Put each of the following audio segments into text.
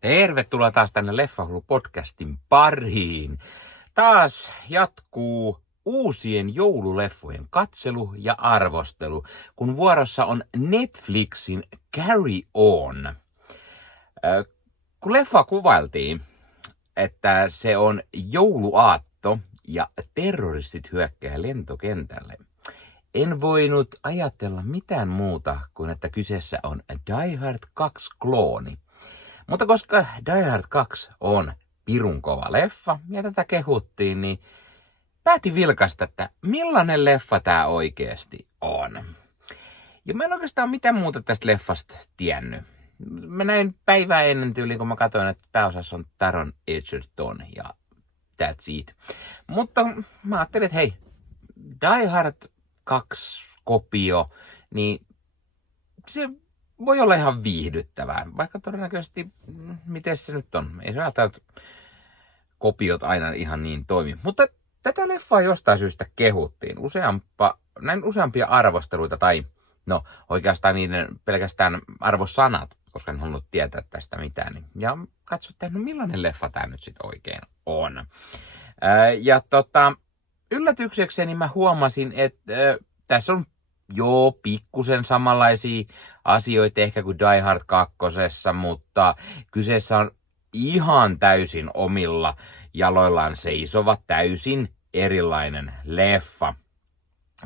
Tervetuloa taas tänne Leffahullu-podcastin pariin. Taas jatkuu uusien joululeffojen katselu ja arvostelu, kun vuorossa on Netflixin Carry On. Kun leffa kuvailtiin, että se on jouluaatto ja terroristit hyökkää lentokentälle, en voinut ajatella mitään muuta kuin että kyseessä on Die Hard 2 klooni. Mutta koska Die Hard 2 on pirun kova leffa ja tätä kehuttiin, niin päätin vilkaista, että millainen leffa tää oikeasti on. Ja mä en oikeastaan mitään muuta tästä leffasta tiennyt. Mä näin päivää ennen tyyliin, kun mä katsoin, että pääosassa on Taron Egerton ja that's it. Mutta mä ajattelin, että hei, Die Hard 2 kopio, niin se voi olla ihan viihdyttävää, vaikka todennäköisesti, miten se nyt on. Ei se välttämättä kopiot aina ihan niin toimi. Mutta tätä leffaa jostain syystä kehuttiin. Näin useampia arvosteluita tai no oikeastaan niiden pelkästään arvosanat, koska en halunnut tietää tästä mitään. Ja katsottiin, no millainen leffa tämä nyt sitten oikein on. Yllätyksekseni mä huomasin, että tässä on pikkusen samanlaisia asioita ehkä kuin Die Hard 2, mutta kyseessä on ihan täysin omilla jaloillaan seisova, täysin erilainen leffa.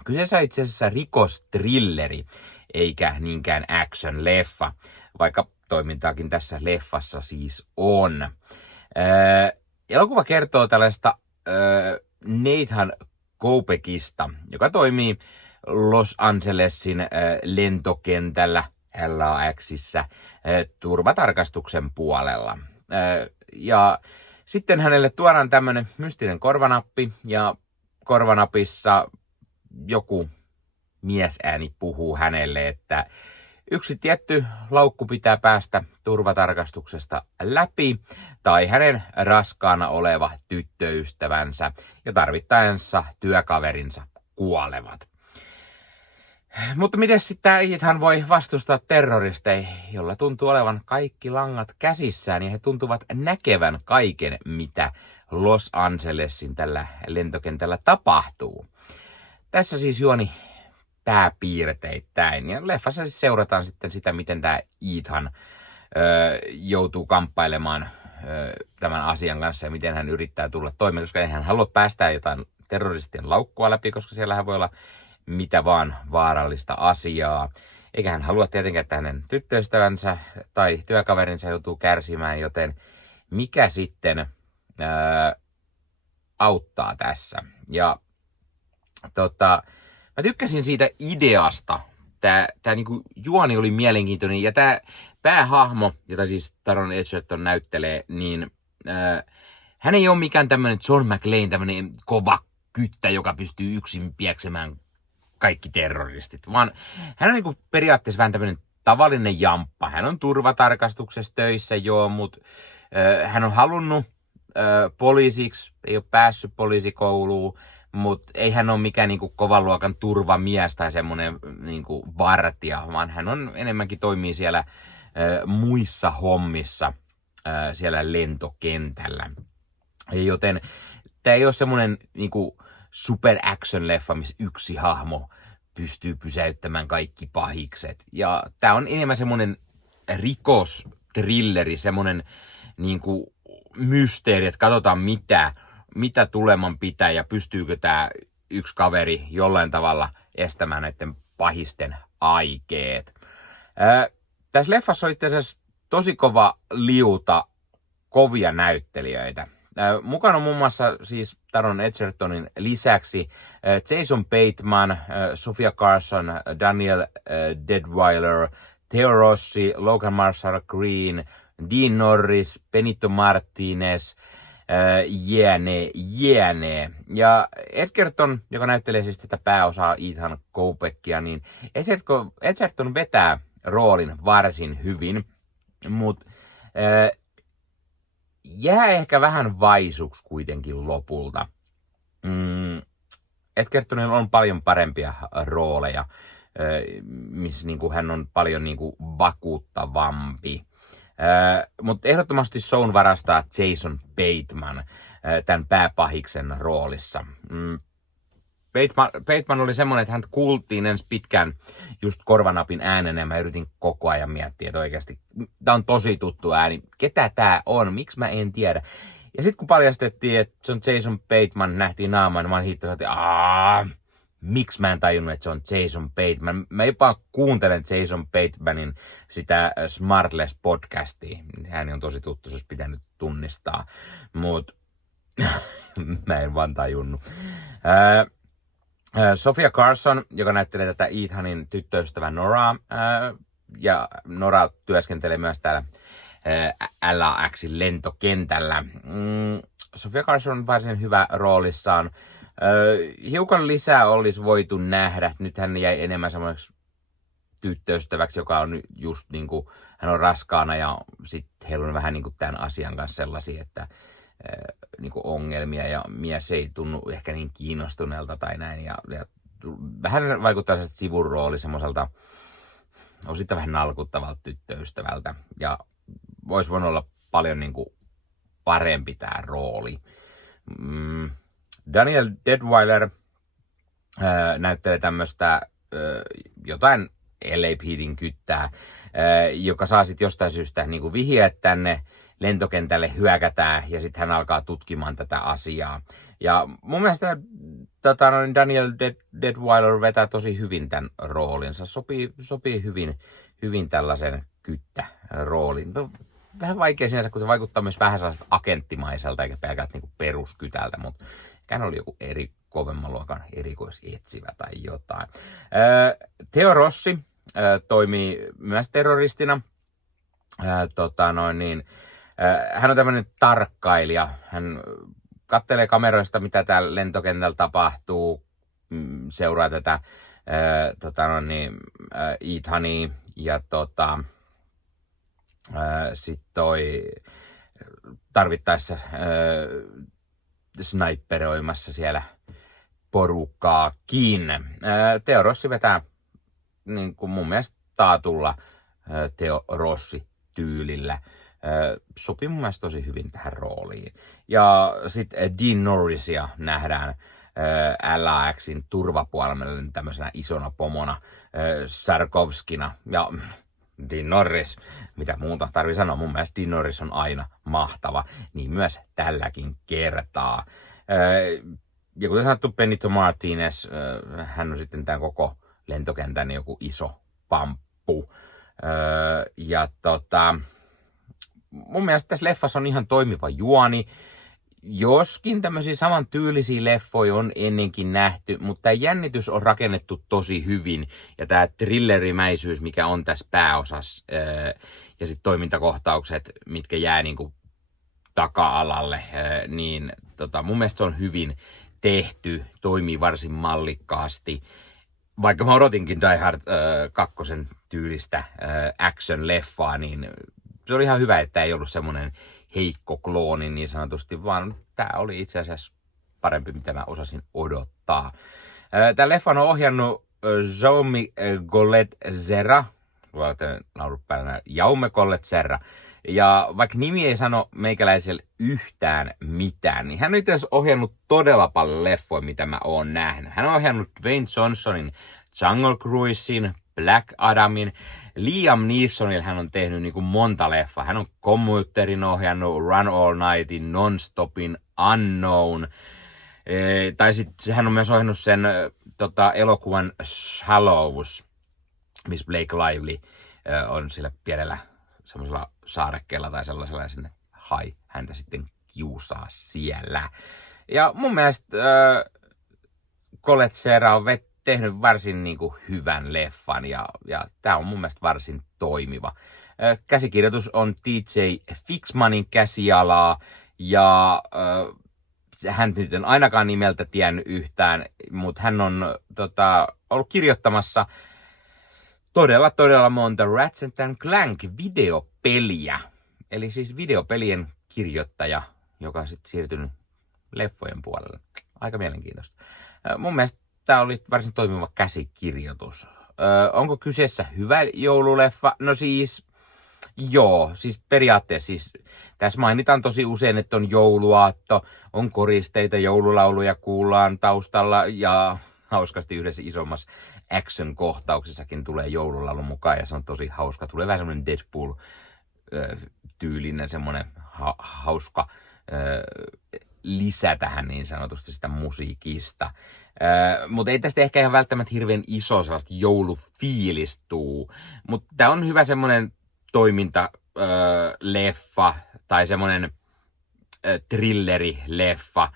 Kyseessä on itse asiassa rikostrilleri, eikä niinkään action-leffa, vaikka toimintaakin tässä leffassa siis on. Elokuva kertoo tällaista Nathan Kopechista, joka toimii Los Angelesin lentokentällä LAXissä turvatarkastuksen puolella. Ja sitten hänelle tuodaan tämmönen mystinen korvanappi ja korvanapissa joku miesääni puhuu hänelle, että yksi tietty laukku pitää päästä turvatarkastuksesta läpi tai hänen raskaana oleva tyttöystävänsä ja tarvittaessa työkaverinsa kuolevat. Mutta miten sitten Ethan voi vastustaa terroristeja, jolla tuntuu olevan kaikki langat käsissään ja he tuntuvat näkevän kaiken, mitä Los Angelesin tällä lentokentällä tapahtuu. Tässä siis juoni pääpiirteittäin. Ja leffassa siis seurataan sitten sitä, miten tämä Ethan joutuu kamppailemaan tämän asian kanssa ja miten hän yrittää tulla toimeen, koska ei hän halua päästää jotain terroristien laukkua läpi, koska siellähän voi olla mitä vaan vaarallista asiaa. Eikä hän halua tietenkään, että hänen tyttöystävänsä tai työkaverinsa joutuu kärsimään, joten mikä sitten auttaa tässä. Ja mä tykkäsin siitä ideasta. Tää niinku juoni oli mielenkiintoinen ja tää päähahmo, jota siis Taron Egerton näyttelee, niin hän ei ole mikään tämmönen John McClane, tämmönen kova kyttä, joka pystyy yksin pieksemään kaikki terroristit, vaan hän on niinku periaatteessa vähän tämmönen tavallinen jamppa. Hän on turvatarkastuksessa töissä, mutta hän on halunnut poliisiksi, ei ole päässyt poliisikouluun, mutta ei hän ole mikään niinku kovan luokan turvamies tai semmoinen niinku vartija, vaan hän on enemmänkin toimii siellä muissa hommissa siellä lentokentällä. Joten tämä ei ole semmoinen niinku super action leffa, missä yksi hahmo pystyy pysäyttämään kaikki pahikset. Ja tää on enemmän semmonen rikostrilleri, semmonen niinku mysteeri, että katsotaan mitä tuleman pitää ja pystyykö tää yksi kaveri jollain tavalla estämään näiden pahisten aikeet. Tässä leffassa on itse asiassa tosi kova liuta kovia näyttelijöitä. Mukana on muun muassa siis Taron Egertonin lisäksi Jason Bateman, Sofia Carson, Daniel Deadwyler, Theo Rossi, Logan Marshall Green, Dean Norris, Benito Martinez, jne. Ja Egerton, joka näyttelee siis tätä pääosaa Ethan Kopechia, niin Egerton vetää roolin varsin hyvin, mutta jää ehkä vähän vaisuksi kuitenkin lopulta. Egertonilla on paljon parempia rooleja, missä niinku hän on paljon niinku vakuuttavampi. Mutta ehdottomasti shown varastaa Jason Bateman tämän pääpahiksen roolissa. Bateman oli semmoinen, että hän kuultiin ensin pitkään just korvanapin äänen, ja mä yritin koko ajan miettiä, että oikeasti tää on tosi tuttu ääni. Ketä tää on? Miksi mä en tiedä? Ja sitten kun paljastettiin, että se on Jason Bateman, nähtiin naaman, niin mä olin hiittänyt, että miksi mä en tajunnut, että se on Jason Bateman. Mä jopa kuuntelen Jason Batemanin sitä Smartless-podcastia. Hän on tosi tuttu, se olisi pitänyt tunnistaa. Mut mä en vaan tajunnut. Sofia Carson, joka näyttelee tätä Ethanin tyttöystävä Noraa, ja Nora työskentelee myös täällä LAXin lentokentällä. Sofia Carson on varsin hyvä roolissaan. Hiukan lisää olisi voitu nähdä. Nyt hän jäi enemmän semmoiseksi tyttöystäväksi, joka on just niinku, hän on raskaana ja sitten heillä on vähän niinku tämän asian kanssa sellaisia, että niinku ongelmia ja mies ei tunnu ehkä niin kiinnostuneelta tai näin. Ja vähän vaikuttaa sellaiselta sivurooli semmoiselta osittain vähän nalkuttavalta tyttöystävältä. Ja voisi voinut olla paljon niinku parempi tää rooli. Daniel Deadwyler näyttelee tämmöistä jotain LAPDin kyttää, joka saa sitten jostain syystä niinku vihjeä, että tänne lentokentälle hyökätään, ja sitten hän alkaa tutkimaan tätä asiaa. Ja mun mielestä Daniel Deadwyler vetää tosi hyvin tämän roolinsa. Sopii hyvin tällaisen kyttäroolin. Vähän vaikea sinänsä, kun se vaikuttaa myös vähän sellaiselta agenttimaiselta, eikä pelkältä niinku peruskytältä, mutta hän oli joku kovemman luokan erikoisetsivä tai jotain. Theo Rossi toimii myös terroristina. Hän on tämmöinen tarkkailija. Hän katselee kameroista, mitä täällä lentokentällä tapahtuu, seuraa tätä Ethania ja sitten toi tarvittaessa sniperoimassa siellä porukkaakin. Theo Rossi vetää niin kuin mun mielestä taatulla Theo Rossi-tyylillä. Sopii mun mielestä tosi hyvin tähän rooliin. Ja sitten Dean Norrisia nähdään LAXin turvapuolella tämmöisenä isona pomona Sarkovskina. Ja Dean Norris, mitä muuta tarvii sanoa, mun mielestä Dean Norris on aina mahtava, niin myös tälläkin kertaa. Ja kuten sanottu, Benito Martinez, hän on sitten tämän koko lentokentän joku iso pamppu. Mun mielestä tässä leffassa on ihan toimiva juoni. Joskin tämmöisiä samantyylisiä leffoja on ennenkin nähty, mutta tämä jännitys on rakennettu tosi hyvin. Ja tämä thrillerimäisyys, mikä on tässä pääosassa, ja sitten toimintakohtaukset, mitkä jää niinku taka-alalle, niin mun mielestä se on hyvin tehty, toimii varsin mallikkaasti. Vaikka mä odotinkin Die Hard 2 tyylistä action-leffaa, niin se oli ihan hyvä, että ei ollut semmoinen heikko klooni niin sanotusti, vaan tää oli itse asiassa parempi, mitä mä osasin odottaa. Tää leffan on ohjannut Jaume Collet-Serra, Jaume Collet-Serra. Ja vaikka nimi ei sano meikäläiselle yhtään mitään, niin hän on itse asiassa ohjannut todella paljon leffoja, mitä mä oon nähnyt. Hän on ohjannut Dwayne Johnsonin Jungle Cruisein, Black Adamin. Liam Neesonilla hän on tehnyt niin kuin monta leffaa. Hän on Commuterin ohjannut, Run All Nightin, Non-Stopin, Unknown. Tai sitten hän on myös ohjannut sen elokuvan Shallows, missä Blake Lively on sillä pienellä semmoisella saarekkeella tai sellaisella, ja sinne häntä sitten kiusaa siellä. Ja mun mielestä Collet-Serra on tehnyt varsin niinku hyvän leffan, ja tää on mun mielestä varsin toimiva. Käsikirjoitus on TJ Fixmanin käsialaa, ja hän nyt en ainakaan nimeltä tiennyt yhtään, mutta hän on ollut kirjoittamassa todella monta Ratchet & Clank-videopeliä. Eli siis videopelien kirjoittaja, joka on sitten siirtynyt leffojen puolelle. Aika mielenkiintoista. Mun mielestä tämä oli varsin toimiva käsikirjoitus. Onko kyseessä hyvä joululeffa? No siis, Joo, siis periaatteessa siis tässä mainitaan tosi usein, että on jouluaatto, on koristeita, joululauluja kuullaan taustalla ja hauskasti yhdessä isommassa action-kohtauksessakin tulee joululaulu mukaan ja se on tosi hauska. Tulee vähän semmoinen Deadpool-tyylinen semmoinen hauska lisä tähän niin sanotusti sitä musiikista. Mutta ei tästä ehkä ihan välttämättä hirveän iso sellaista joulufiilistä tuu. Mutta tää on hyvä semmonen toimintaleffa tai semmonen thrilleri-leffa.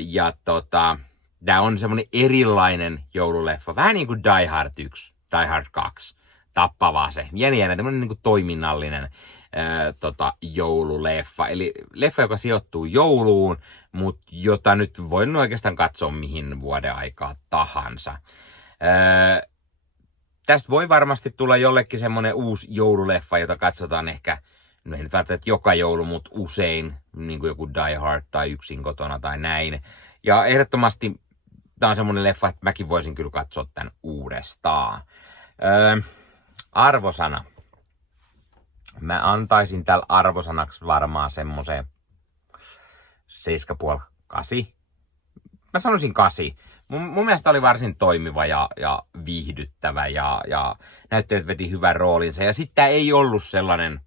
Ja tää on semmonen erilainen joululeffa. Vähän niin kuin Die Hard 1, Die Hard 2. Tappavaa se. Jännä, tämmönen niin kuin toiminnallinen joululeffa. Eli leffa, joka sijoittuu jouluun, mutta jota nyt voin oikeastaan katsoa mihin vuoden aikaa tahansa. Tästä voi varmasti tulla jollekin semmonen uusi joululeffa, jota katsotaan ehkä, no ei nyt välttämättä joka joulu, mutta usein, niin kuin joku Die Hard tai Yksin kotona tai näin. Ja ehdottomasti tämä on semmonen leffa, että mäkin voisin kyllä katsoa tämän uudestaan. Arvosana. Mä antaisin tällä arvosanaksi varmaan semmoisen 7,5-8. Mä sanoisin 8. Mun mielestä oli varsin toimiva ja viihdyttävä ja näyttelijät veti hyvän roolinsa. Ja sitten tää ei ollut semmonen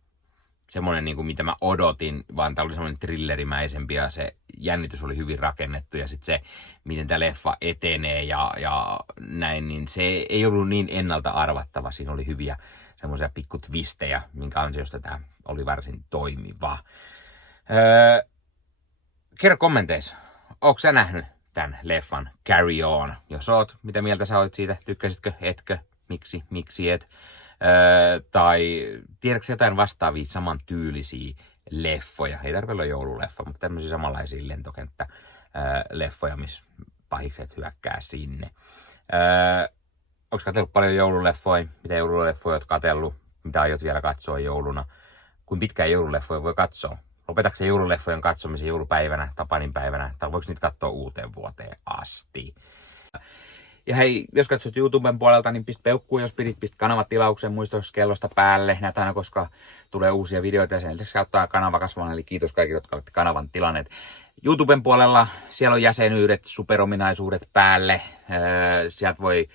niin kuin mitä mä odotin, vaan tää oli semmonen thrillerimäisempi ja se jännitys oli hyvin rakennettu. Ja sitten se, miten tää leffa etenee ja näin, niin se ei ollut niin ennalta arvattava. Siinä oli hyviä semmoisia pikku twistejä, minkä ansiosta tää oli varsin toimiva. Kerro kommenteissa, ootko sä nähnyt tämän leffan Carry On? Jos oot, mitä mieltä sä olet siitä? Tykkäsitkö, etkö? Miksi et? Tai tiedätkö jotain vastaavia samantyylisiä leffoja? Ei tarvitse olla joululeffa, mutta tämmöisiä samanlaisia lentokenttäleffoja, missä pahikset hyökkää sinne. Onko katsellut paljon joululeffoja? Mitä joululeffoja oot katsellut? Mitä aiot vielä katsoa jouluna? Kuinka pitkään joululeffoja voi katsoa? Lopetatko se joululeffojen katsomisen joulupäivänä, tapaninpäivänä, tai voiko niitä katsoa uuteen vuoteen asti? Ja hei, jos katsot YouTuben puolelta, niin pistä peukkuun, jos pistä kanavatilauksen muistokellosta päälle. Näitä aina, koska tulee uusia videoita ja sen lisäksi auttaa kanava kasvamaan. Eli kiitos kaikille, jotka olette kanavan tilanneet. YouTuben puolella siellä on jäsenyydet, superominaisuudet päälle. Sieltä voi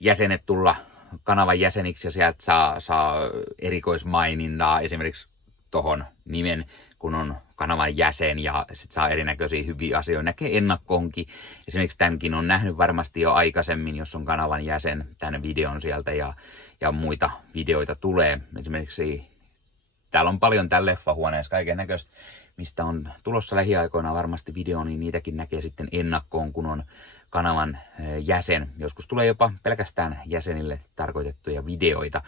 jäsenet tulla kanavan jäseniksi ja sieltä saa erikoismainintaa esimerkiksi tohon nimen, kun on kanavan jäsen ja sit saa erinäköisiä hyviä asioita. Näkee ennakkoonkin. Esimerkiksi tämänkin on nähnyt varmasti jo aikaisemmin, jos on kanavan jäsen, tämän videon sieltä ja muita videoita tulee. Esimerkiksi täällä on paljon tällä leffahuoneessa kaiken näköistä, mistä on tulossa lähiaikoina varmasti video, niin niitäkin näkee sitten ennakkoon, kun on kanavan jäsen. Joskus tulee jopa pelkästään jäsenille tarkoitettuja videoita.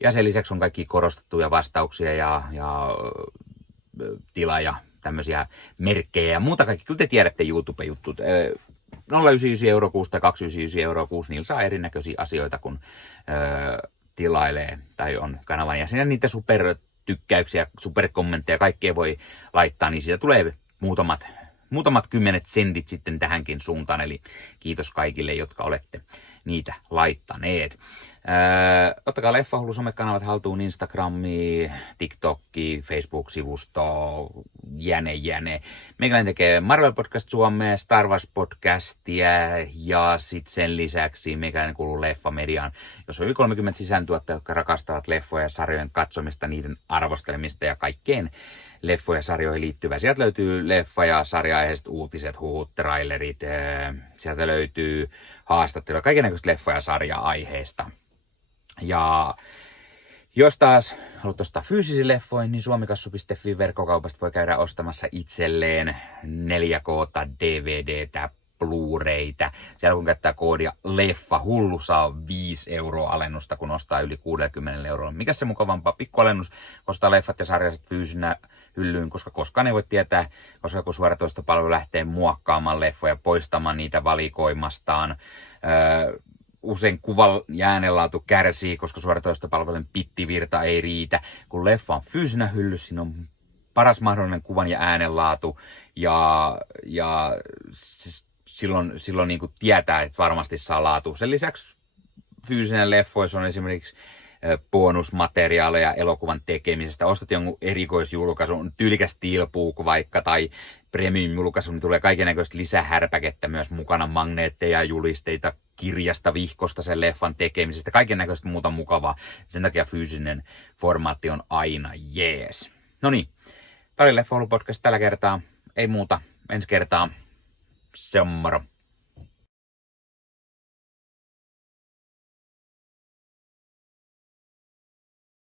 Ja sen lisäksi on kaikki korostettuja vastauksia ja tilaa tämmöisiä merkkejä ja muuta kaikki. Kyllä te tiedätte YouTube-juttut. 0,99 € kuussa tai 2,99 € kuussa, niillä saa erinäköisiä asioita, kun tilailee tai on kanavan jäsen. Ja niitä supertykkäyksiä, superkommentteja, kaikkea voi laittaa, niin siitä tulee muutamat kymmenet sentit sitten tähänkin suuntaan. Eli kiitos kaikille, jotka olette niitä laittaneet. Ottakaa Leffahullu somekanavat haltuun, Instagrami, TikTokki, Facebook-sivusto, jäne. Meikäläinen tekee Marvel Podcast Suomea, Star Wars Podcastia ja sitten sen lisäksi meikäläinen kuuluu Leffamediaan, jos on yli 30 sisääntuottajia, jotka rakastavat leffoja ja sarjojen katsomista, niiden arvostelemista ja kaikkeen leffoja ja sarjoihin liittyvää. Sieltä löytyy leffa- ja sarja-aiheiset uutiset, huhut, trailerit, sieltä löytyy haastatteluja, kaikennäköistä leffa- ja sarja-aiheesta. Ja jos taas haluat ostaa fyysisiä leffoja, niin suomikassu.fi verkkokaupasta voi käydä ostamassa itselleen 4K DVDtä, Blu-raytä. Siellä kun käyttää koodia Leffahullu, saa 5 € alennusta, kun ostaa yli 60 €. Mikä se mukavampaa? Pikkualennus, ostaa leffat ja sarjaiset fyysinä hyllyyn, koska koskaan ei voi tietää, koska joku suoratoistopalvelu lähtee muokkaamaan leffoja, poistamaan niitä valikoimastaan. Usein kuvan ja äänenlaatu kärsii, koska suoratoistopalvelun pittivirta ei riitä. Kun leffa on fyysinä hyllyssä, siinä on paras mahdollinen kuvan ja äänenlaatu ja silloin niin kuin tietää, että varmasti saa laatu. Sen lisäksi fyysinen leffoissa on esimerkiksi bonusmateriaaleja elokuvan tekemisestä. Ostat jonkun erikoisjulkaisun, tyylikäs steelbook vaikka, tai premium-julkaisu, niin tulee kaikennäköistä lisähärpäkettä myös mukana, magneetteja, julisteita, kirjasta, vihkosta sen leffan tekemisestä, kaikennäköistä muuta mukavaa. Sen takia fyysinen formaatti on aina jees. No niin, tää oli Leffoilu podcast tällä kertaa. Ei muuta, ensi kertaa. Se on moro.